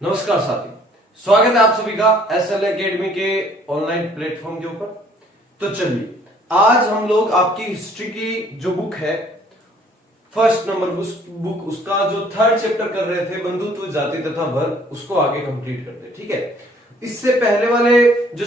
नमस्कार साथी, स्वागत है आप सभी का एसएल एकेडमी के ऑनलाइन प्लेटफॉर्म के ऊपर। तो चलिए आज हम लोग आपकी हिस्ट्री की जो बुक है फर्स्ट नंबर बुक उसका जो थर्ड चैप्टर कर रहे थे बंधुत्व जाति तथा वर्ग, उसको आगे कंप्लीट करते। ठीक है, इससे पहले वाले जो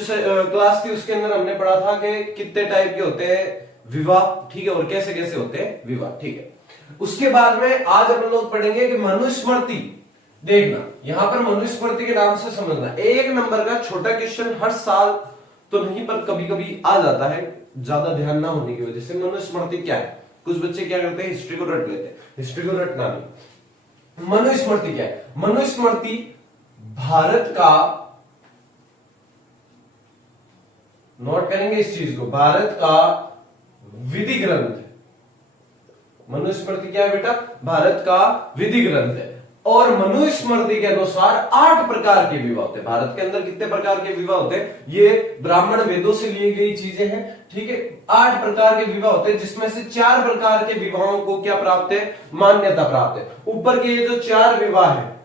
क्लास थी उसके अंदर हमने पढ़ा था कि कितने टाइप के होते हैं विवाह, ठीक है, और कैसे कैसे होते हैं विवाह। ठीक है, उसके बाद में आज हम लोग पढ़ेंगे कि मनुस्मृति। देखना यहां पर मनुस्मृति के नाम से समझना, एक नंबर का छोटा क्वेश्चन हर साल तो नहीं पर कभी कभी आ जाता है, ज्यादा ध्यान ना होने की वजह से। मनुस्मृति क्या है? कुछ बच्चे क्या करते हैं, हिस्ट्री को रट लेते हैं। हिस्ट्री को रटना नहीं। मनुस्मृति क्या है? मनुस्मृति भारत का, नोट करेंगे इस चीज को, भारत का विधि ग्रंथ है। मनुस्मृति क्या है बेटा? भारत का विधि ग्रंथ है। और मनुस्मृति के अनुसार 8 प्रकार के विवाह होते हैं। भारत के अंदर कितने प्रकार के विवाह होते हैं? ये ब्राह्मण वेदों से ली गई चीजें हैं। ठीक है, 8 प्रकार के विवाह होते हैं, जिसमें से 4 प्रकार के विवाहों को क्या प्राप्त है? मान्यता प्राप्त है। ऊपर के ये जो 4 विवाह है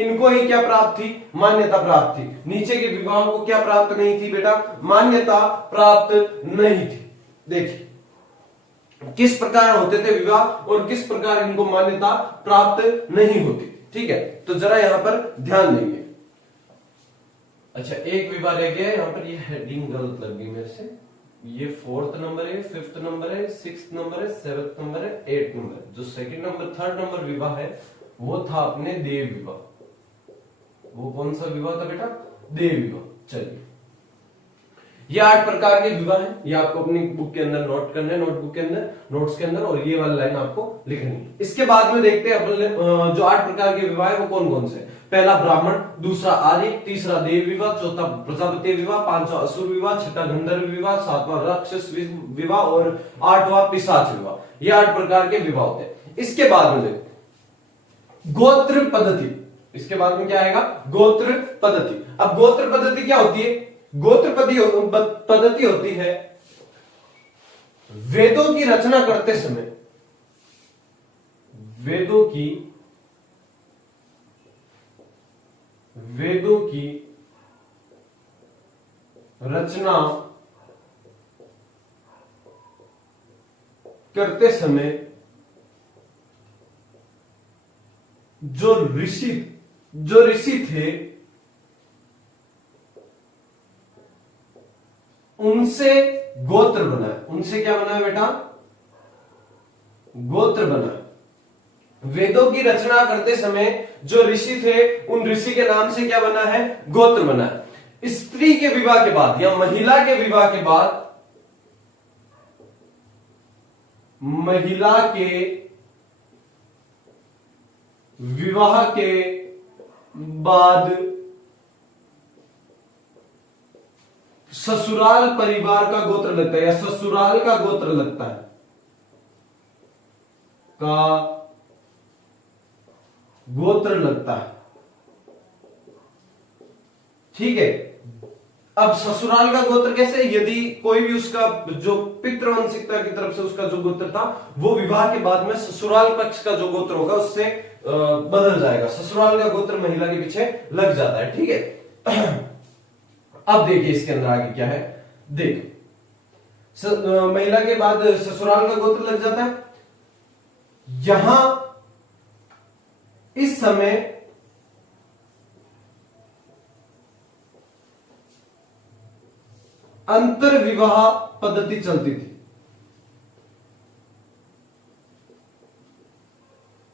इनको ही क्या प्राप्त थी? मान्यता प्राप्त थी। नीचे के विवाहों को क्या प्राप्त नहीं थी बेटा? मान्यता प्राप्त नहीं थी। देखिए किस प्रकार होते थे विवाह और किस प्रकार इनको मान्यता प्राप्त नहीं होती। ठीक है, तो जरा यहां पर ध्यान देंगे। अच्छा, एक विवाह रह गया यहां पर, ये हेडिंग गलत लग गई मेरे से। ये 4th नंबर है, 5th नंबर है, 6th नंबर है, 7th नंबर है, 8th नंबर। जो 2nd नंबर 3rd नंबर विवाह है वो था अपने देव विवाह। वो कौन सा विवाह था बेटा? देव विवाह। चलिए, ये 8 प्रकार के विवाह हैं। ये आपको अपनी बुक के अंदर नोट करना है, नोटबुक के अंदर, नोट्स के अंदर, और ये वाली लाइन आपको लिखनी है। इसके बाद में देखते हैं अपने जो 8 प्रकार के विवाह है वो कौन कौन से। पहला ब्राह्मण, दूसरा आर्य, तीसरा देव विवाह, चौथा प्रजापति विवाह, 5वां असुर विवाह, 6वां गंधर्व विवाह, 7वां राक्षस विवाह और 8वां पिशाच विवाह। ये 8 प्रकार के विवाह होते हैं। इसके बाद में गोत्र पद्धति। इसके बाद में क्या आएगा? गोत्र पद्धति। अब गोत्र पद्धति क्या होती है? गोत्र पद्धति होती है वेदों की रचना करते समय, वेदों की रचना करते समय जो ऋषि थे उनसे गोत्र बना है। उनसे क्या बना है बेटा? गोत्र बना है। वेदों की रचना करते समय जो ऋषि थे उन ऋषि के नाम से क्या बना है? गोत्र बना है। स्त्री के विवाह के बाद या महिला के विवाह के बाद, महिला के विवाह के बाद ससुराल परिवार का गोत्र लगता है या ससुराल का गोत्र लगता है, का गोत्र लगता है। ठीक है, अब ससुराल का गोत्र कैसे? यदि कोई भी उसका जो पितृवंशिकता की तरफ से उसका जो गोत्र था वो विवाह के बाद में ससुराल पक्ष का जो गोत्र होगा उससे बदल जाएगा। ससुराल का गोत्र महिला के पीछे लग जाता है। ठीक है, अब देखिए इसके अंदर आगे क्या है। देखो, महिला के बाद ससुराल का गोत्र लग जाता है। यहां इस समय अंतर विवाह पद्धति चलती थी।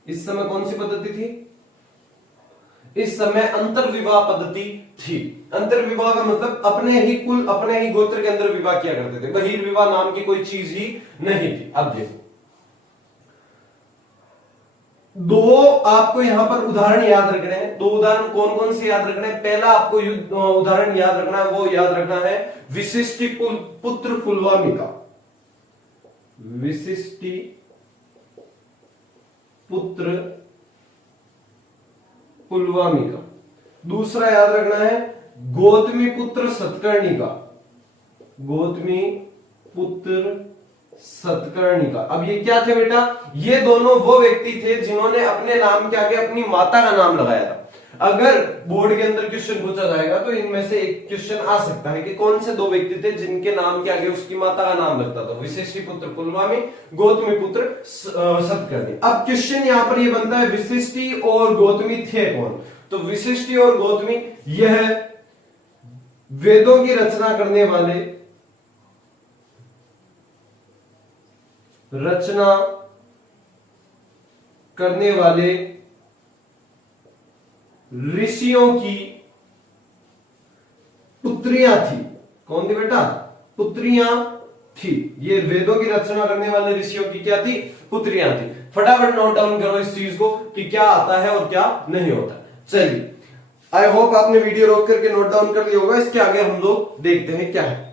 इस समय कौन सी पद्धति थी? इस समय अंतर विवाह पद्धति थी। अंतर विवाह का मतलब अपने ही कुल, अपने ही गोत्र के अंदर विवाह किया करते थे। बहिर्विवाह नाम की कोई चीज ही नहीं थी। अब देखो, 2 आपको यहां पर उदाहरण याद रखने हैं। 2 उदाहरण कौन कौन से याद रखने हैं? पहला आपको उदाहरण याद रखना है, वो याद रखना है विशिष्टि पुत्र पुलवामिका। विशिष्टि पुत्र पुलवामिका। दूसरा याद रखना है गौतमी पुत्र सतकर्णी का। गौतमी पुत्र सतकर्णी का। अब ये क्या थे बेटा? ये दोनों वो व्यक्ति थे जिन्होंने अपने नाम के आगे अपनी माता का नाम लगाया था। अगर बोर्ड के अंदर क्वेश्चन पूछा जाएगा तो इनमें से एक क्वेश्चन आ सकता है कि कौन से दो व्यक्ति थे जिनके नाम के आगे उसकी माता का नाम लगता था, विशिष्टि पुत्र पुलमावी, गौतमी पुत्र सतकर्णी। अब क्वेश्चन यहां पर ये बनता है विशिष्टि और गौतमी थे कौन? तो विशिष्टि और गौतमी यह वेदों की रचना करने वाले ऋषियों की पुत्रियां थी। कौन थी बेटा? पुत्रियां थी। ये वेदों की रचना करने वाले ऋषियों की क्या थी? पुत्रियां थी। फटाफट नोट डाउन करो इस चीज को कि क्या आता है और क्या नहीं होता। चलिए, आई होप आपने वीडियो रोक करके नोट डाउन कर लिया होगा। इसके आगे हम लोग देखते हैं क्या है।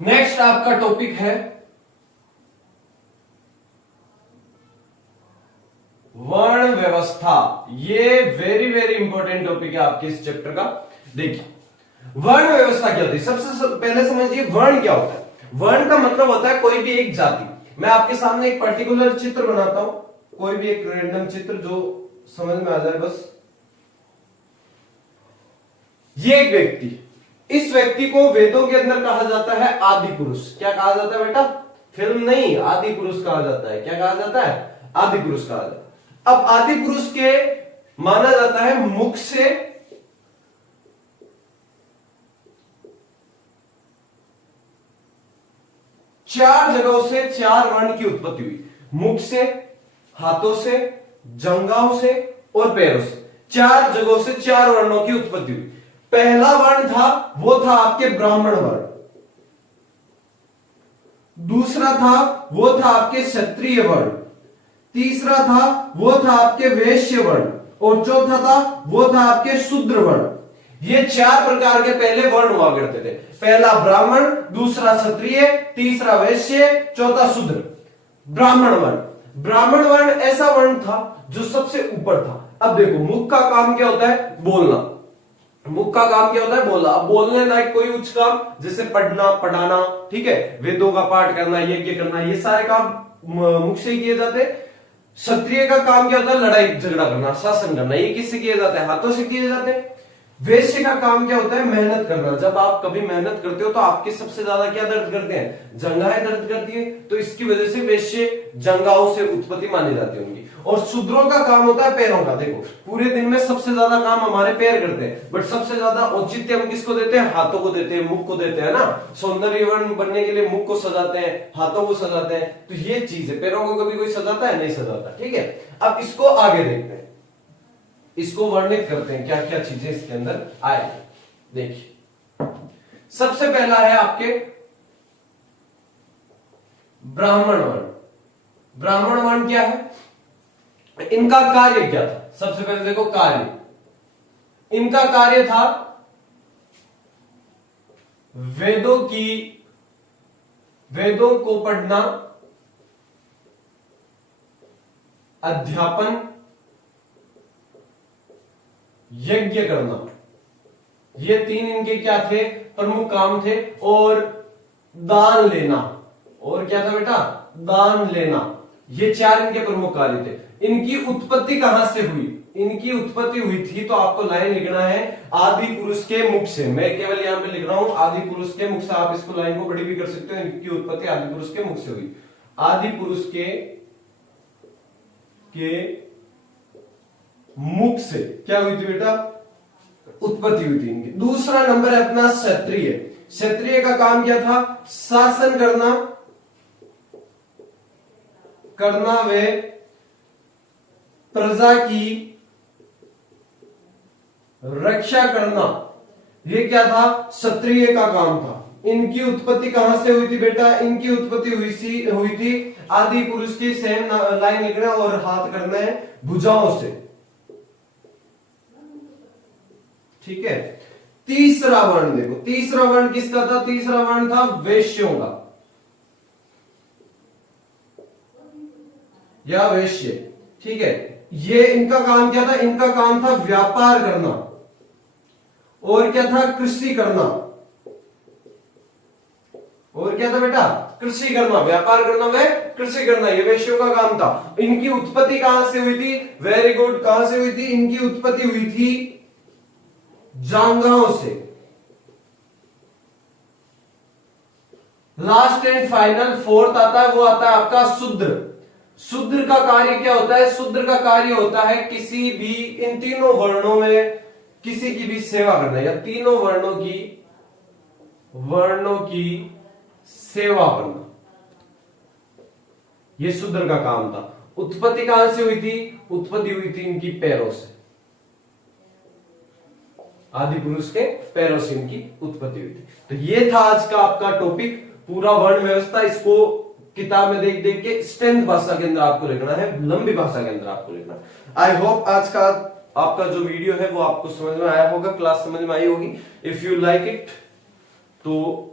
नेक्स्ट आपका टॉपिक है वर्ण व्यवस्था। ये वेरी वेरी इंपॉर्टेंट टॉपिक है आपके इस चैप्टर का। देखिए, वर्ण व्यवस्था क्या होती है? सबसे पहले समझिए वर्ण क्या होता है। वर्ण का मतलब होता है कोई भी एक जाति। मैं आपके सामने एक पर्टिकुलर चित्र बनाता हूं, कोई भी एक रैंडम चित्र जो समझ में आ जाए बस। ये एक व्यक्ति, इस व्यक्ति को वेदों के अंदर कहा जाता है आदि पुरुष। क्या कहा जाता है बेटा? फिल्म नहीं, आदि पुरुष कहा जाता है। क्या कहा जाता है? आदि पुरुष कहा जाता है। अब आदि पुरुष के माना जाता है मुख से चार जगहों से चार वर्ण की उत्पत्ति हुई। मुख से, हाथों से, जंघाओं से और पैरों से, चार जगहों से चार वर्णों की उत्पत्ति हुई। पहला वर्ण था वो था आपके ब्राह्मण वर्ण, दूसरा था वो था आपके क्षत्रिय वर्ण, तीसरा था वो था आपके वैश्य वर्ण और चौथा था वो था आपके शूद्र वर्ण। ये चार प्रकार के पहले वर्ण हुआ करते थे। पहला ब्राह्मण, दूसरा क्षत्रिय, तीसरा वैश्य, चौथा शूद्र। ब्राह्मण वर्ण, ब्राह्मण वर्ण ऐसा वर्ण था जो सबसे ऊपर था। अब देखो, मुख का काम क्या होता है? बोलना। मुख का काम क्या होता है? बोलना। अब बोलने लायक कोई उच्च काम जैसे पढ़ना, पढ़ाना, ठीक है, वेदों का पाठ करना, यज्ञ करना, ये सारे काम मुख से ही किए जाते हैं। क्षत्रिय का काम क्या होता है? लड़ाई झगड़ा करना, शासन करना, ये किससे किए जाते हैं? हाथों से किए जाते हैं। वैश्य का काम क्या होता है? मेहनत करना। जब आप कभी मेहनत करते हो तो आपके सबसे ज्यादा क्या दर्द करते हैं? जंघाएं दर्द करती है, तो इसकी वजह से वैश्य जंघाओं से उत्पत्ति मानी जाती है उनकी। और शूद्रों का काम होता है पैरों का। देखो, पूरे दिन में सबसे ज्यादा काम हमारे पैर करते हैं, बट सबसे ज्यादा औचित्य हम किसको देते हैं? हाथों को देते हैं, मुख को देते हैं ना। सौंदर्यवान बनने के लिए मुख को सजाते हैं, हाथों को सजाते हैं। तो ये चीज है, पैरों को कभी कोई सजाता है? नहीं सजाता। ठीक है, अब इसको आगे देखते हैं, इसको वर्णित करते हैं क्या क्या चीजें इसके अंदर आएगी। देखिए, सबसे पहला है आपके ब्राह्मण वर्ण। ब्राह्मण वर्ण क्या है? इनका कार्य क्या था? सबसे पहले देखो कार्य, इनका कार्य था वेदों को पढ़ना, अध्यापन, यज्ञ करना। ये तीन इनके क्या थे? प्रमुख काम थे। और दान लेना। और क्या था बेटा? दान लेना। ये चार इनके प्रमुख कार्य थे। इनकी उत्पत्ति कहां से हुई? इनकी उत्पत्ति हुई थी, तो आपको लाइन लिखना है आदि पुरुष के मुख से। मैं केवल यहां पे लिख रहा हूं आदि पुरुष के मुख से। आप इसको लाइन को बड़ी भी कर सकते हो। इनकी उत्पत्ति आदि पुरुष के मुख से हुई। आदि पुरुष के मुख से क्या हुई थी बेटा? उत्पत्ति हुई थी इनकी। दूसरा नंबर है अपना क्षत्रिय। क्षत्रिय का काम क्या था? शासन करना वे प्रजा की रक्षा करना। ये क्या था? क्षत्रिय का काम था। इनकी उत्पत्ति कहां से हुई थी बेटा? इनकी उत्पत्ति हुई थी आदि पुरुष की। सेम लाइन लिखना और हाथ करना है भुजाओं से। ठीक है। तीसरा वर्ण देखो, तीसरा वर्ण किसका था? तीसरा वर्ण था वैश्यों का या वैश्य। ठीक है, ये इनका काम क्या था? इनका काम था व्यापार करना, और क्या था? कृषि करना। और क्या था बेटा? कृषि करना, व्यापार करना व कृषि करना, ये वैश्यों का काम था। इनकी उत्पत्ति कहां से हुई थी? वेरी गुड, कहां से हुई थी? इनकी उत्पत्ति हुई थी जांगाओं से। लास्ट एंड फाइनल फोर्थ आता है, वो आता है आपका शूद्र। शूद्र का कार्य क्या होता है? शूद्र का कार्य होता है किसी भी इन तीनों वर्णों में किसी की भी सेवा करना, या तीनों वर्णों की सेवा करना, ये शूद्र का काम था। उत्पत्ति कहां से हुई थी? उत्पत्ति हुई थी इनकी पैरों से, आदि पुरुष के पैरों से इनकी उत्पत्ति हुई थी। तो ये था आज का आपका टॉपिक, पूरा वर्ण व्यवस्था। इसको किताब में देख देख के स्ट्रेंथ भाषा के अंदर आपको लिखना है, लंबी भाषा के अंदर आपको लिखना है। आई होप आज का आपका जो वीडियो है वो आपको समझ में आया होगा, क्लास समझ में आई होगी। इफ यू लाइक इट, तो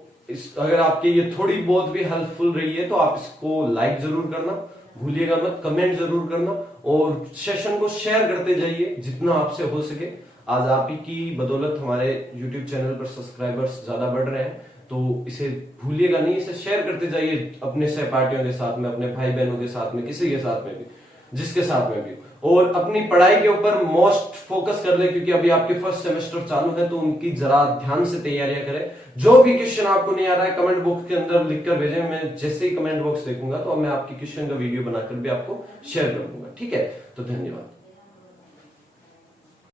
अगर आपके ये थोड़ी बहुत भी हेल्पफुल रही है तो आप इसको लाइक जरूर करना, भूलिएगा मत, कमेंट जरूर करना, और सेशन को शेयर करते जाइए जितना आपसे हो सके। आज आप ही की बदौलत हमारे YouTube चैनल पर सब्सक्राइबर्स ज्यादा बढ़ रहे हैं, तो इसे भूलिएगा नहीं, इसे शेयर करते जाइए अपने सहपाठियों के साथ में, अपने भाई बहनों के साथ में, किसी के साथ में भी, जिसके साथ में भी। और अपनी पढ़ाई के ऊपर मोस्ट फोकस कर ले, क्योंकि अभी आपके फर्स्ट सेमेस्टर चालू है, तो उनकी जरा ध्यान से तैयारियां करें। जो भी क्वेश्चन आपको नहीं आ रहा है कमेंट बॉक्स के अंदर लिखकर भेजें, मैं जैसे ही कमेंट बॉक्स देखूंगा तो मैं आपकी क्वेश्चन का वीडियो बनाकर भी आपको शेयर कर दूंगा। ठीक है, तो धन्यवाद।